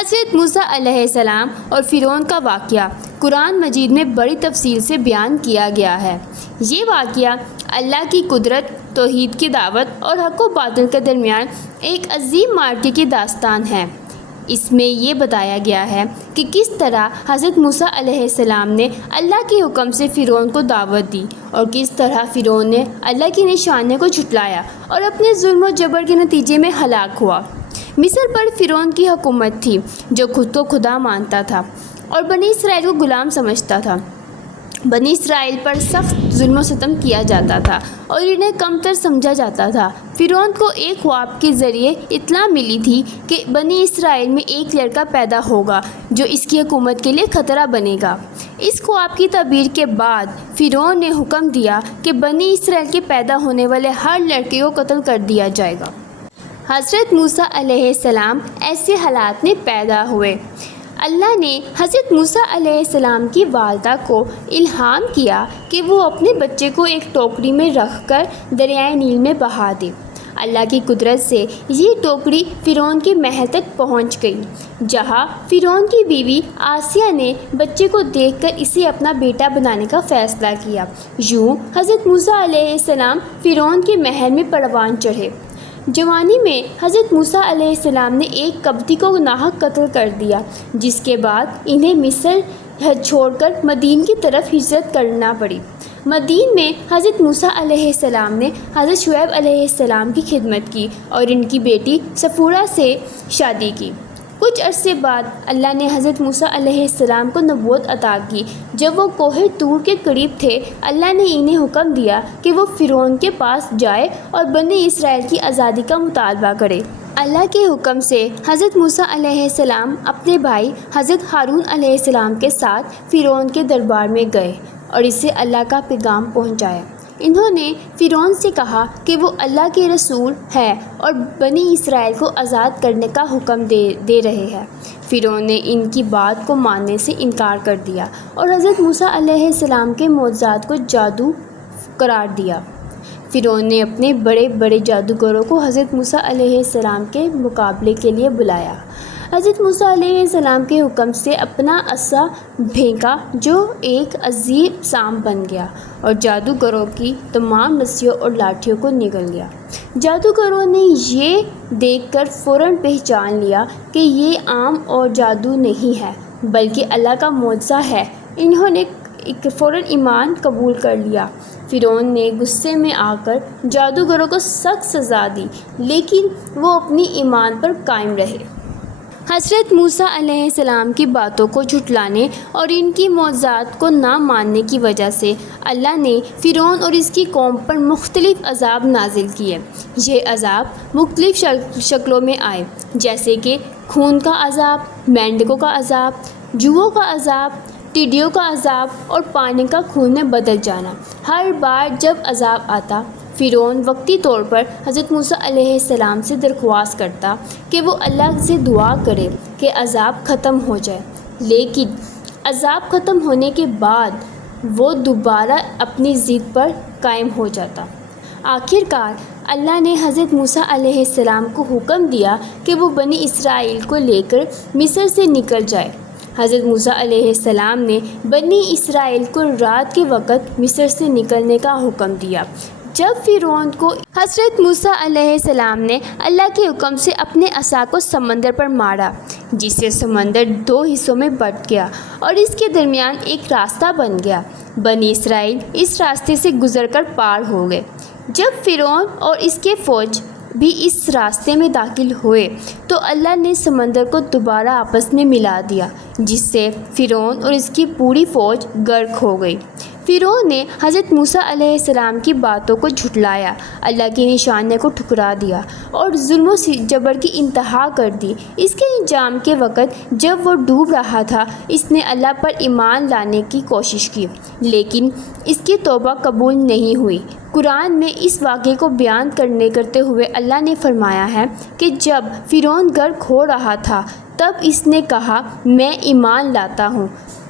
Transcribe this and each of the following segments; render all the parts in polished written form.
حضرت موسیٰ علیہ السلام اور فرعون کا واقعہ قرآن مجید میں بڑی تفصیل سے بیان کیا گیا ہے۔ یہ واقعہ اللہ کی قدرت، توحید کی دعوت اور حق و باطل کے درمیان ایک عظیم معرکے کی داستان ہے۔ اس میں یہ بتایا گیا ہے کہ کس طرح حضرت موسیٰ علیہ السلام نے اللہ کے حکم سے فرعون کو دعوت دی اور کس طرح فرعون نے اللہ کی نشانیوں کو جھٹلایا اور اپنے ظلم و جبر کے نتیجے میں ہلاک ہوا۔ مصر پر فرعون کی حکومت تھی جو خود کو خدا مانتا تھا اور بنی اسرائیل کو غلام سمجھتا تھا۔ بنی اسرائیل پر سخت ظلم و ستم کیا جاتا تھا اور انہیں کمتر سمجھا جاتا تھا۔ فرعون کو ایک خواب کے ذریعے اطلاع ملی تھی کہ بنی اسرائیل میں ایک لڑکا پیدا ہوگا جو اس کی حکومت کے لیے خطرہ بنے گا۔ اس خواب کی تعبیر کے بعد فرعون نے حکم دیا کہ بنی اسرائیل کے پیدا ہونے والے ہر لڑکے کو قتل کر دیا جائے گا۔ حضرت موسیٰ علیہ السلام ایسے حالات میں پیدا ہوئے۔ اللہ نے حضرت موسیٰ علیہ السلام کی والدہ کو الہام کیا کہ وہ اپنے بچے کو ایک ٹوکری میں رکھ کر دریائے نیل میں بہا دے۔ اللہ کی قدرت سے یہ ٹوکری فرعون کے محل تک پہنچ گئی، جہاں فرعون کی بیوی آسیہ نے بچے کو دیکھ کر اسے اپنا بیٹا بنانے کا فیصلہ کیا۔ یوں حضرت موسیٰ علیہ السلام فرعون کے محل میں پروان چڑھے۔ جوانی میں حضرت موسیٰ علیہ السلام نے ایک قبطی کو ناحق قتل کر دیا، جس کے بعد انہیں مصر چھوڑ کر مدین کی طرف ہجرت کرنا پڑی۔ مدین میں حضرت موسیٰ علیہ السلام نے حضرت شعیب علیہ السلام کی خدمت کی اور ان کی بیٹی صفورہ سے شادی کی۔ کچھ عرصے بعد اللہ نے حضرت موسیٰ علیہ السلام کو نبوت عطا کی۔ جب وہ کوہ طور کے قریب تھے، اللہ نے انہیں حکم دیا کہ وہ فرعون کے پاس جائے اور بنی اسرائیل کی آزادی کا مطالبہ کرے۔ اللہ کے حکم سے حضرت موسیٰ علیہ السلام اپنے بھائی حضرت ہارون علیہ السلام کے ساتھ فرعون کے دربار میں گئے اور اسے اللہ کا پیغام پہنچایا۔ انہوں نے فرعون سے کہا کہ وہ اللہ کے رسول ہے اور بنی اسرائیل کو آزاد کرنے کا حکم دے رہے ہیں۔ فرعون نے ان کی بات کو ماننے سے انکار کر دیا اور حضرت موسیٰ علیہ السلام کے معجزات کو جادو قرار دیا۔ فرعون نے اپنے بڑے بڑے جادوگروں کو حضرت موسیٰ علیہ السلام کے مقابلے کے لیے بلایا۔ حضرت موسیٰ علیہ السلام کے حکم سے اپنا عصا پھینکا جو ایک عظیم سانپ بن گیا اور جادوگروں کی تمام رسیوں اور لاٹھیوں کو نگل گیا۔ جادوگروں نے یہ دیکھ کر فوراً پہچان لیا کہ یہ عام اور جادو نہیں ہے بلکہ اللہ کا معجزہ ہے۔ انہوں نے فوراً ایمان قبول کر لیا۔ فرعون نے غصے میں آ کر جادوگروں کو سخت سزا دی، لیکن وہ اپنی ایمان پر قائم رہے۔ حضرت موسیٰ علیہ السلام کی باتوں کو جھٹلانے اور ان کی معجزات کو نہ ماننے کی وجہ سے اللہ نے فرعون اور اس کی قوم پر مختلف عذاب نازل کیے۔ یہ عذاب مختلف شکلوں میں آئے، جیسے کہ خون کا عذاب، مینڈکوں کا عذاب، جوؤں کا عذاب، ٹڈیوں کا عذاب اور پانی کا خون میں بدل جانا۔ ہر بار جب عذاب آتا، فرعون وقتی طور پر حضرت موسیٰ علیہ السلام سے درخواست کرتا کہ وہ اللہ سے دعا کرے کہ عذاب ختم ہو جائے، لیکن عذاب ختم ہونے کے بعد وہ دوبارہ اپنی ضد پر قائم ہو جاتا۔ آخر کار اللہ نے حضرت موسیٰ علیہ السلام کو حکم دیا کہ وہ بنی اسرائیل کو لے کر مصر سے نکل جائے۔ حضرت موسیٰ علیہ السلام نے بنی اسرائیل کو رات کے وقت مصر سے نکلنے کا حکم دیا۔ جب فرعون کو حضرت موسیٰ علیہ السلام نے اللہ کے حکم سے اپنے عصا کو سمندر پر مارا، جس سے سمندر 2 حصوں میں بٹ گیا اور اس کے درمیان ایک راستہ بن گیا، بنی اسرائیل اس راستے سے گزر کر پار ہو گئے۔ جب فرعون اور اس کے فوج بھی اس راستے میں داخل ہوئے تو اللہ نے سمندر کو دوبارہ آپس میں ملا دیا، جس سے فرعون اور اس کی پوری فوج غرق ہو گئی۔ فرعون نے حضرت موسیٰ علیہ السلام کی باتوں کو جھٹلایا، اللہ کی نشانیوں کو ٹھکرا دیا اور ظلم و جبر کی انتہا کر دی۔ اس کے انجام کے وقت جب وہ ڈوب رہا تھا، اس نے اللہ پر ایمان لانے کی کوشش کی، لیکن اس کی توبہ قبول نہیں ہوئی۔ قرآن میں اس واقعے کو بیان کرتے ہوئے اللہ نے فرمایا ہے کہ جب فرعون غرق ہو رہا تھا تب اس نے کہا، میں ایمان لاتا ہوں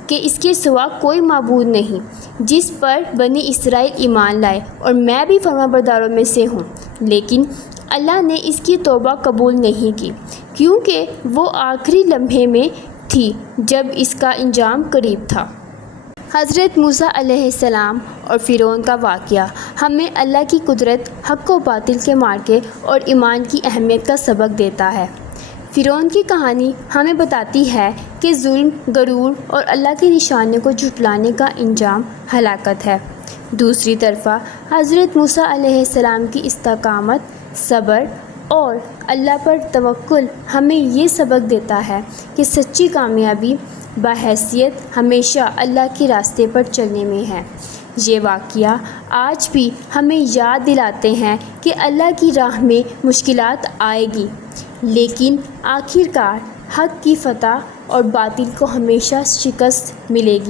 کہ اس کے سوا کوئی معبود نہیں جس پر بنی اسرائیل ایمان لائے، اور میں بھی فرمانبرداروں میں سے ہوں، لیکن اللہ نے اس کی توبہ قبول نہیں کی۔ کیونکہ وہ آخری لمحے میں تھی جب اس کا انجام قریب تھا۔ حضرت موسیٰ علیہ السلام اور فرعون کا واقعہ ہمیں اللہ کی قدرت، حق و باطل کے معرکے اور ایمان کی اہمیت کا سبق دیتا ہے۔ فرعون کی کہانی ہمیں بتاتی ہے کہ ظلم، غرور اور اللہ کی نشانیوں کو جھٹلانے کا انجام ہلاکت ہے۔ دوسری طرف حضرت موسیٰ علیہ السلام کی استقامت، صبر اور اللہ پر توکل ہمیں یہ سبق دیتا ہے کہ سچی کامیابی بحیثیت ہمیشہ اللہ کے راستے پر چلنے میں ہے۔ یہ واقعہ آج بھی ہمیں یاد دلاتے ہیں کہ اللہ کی راہ میں مشکلات آئے گی، لیکن آخر کار حق کی فتح اور باطل کو ہمیشہ شکست ملے گی۔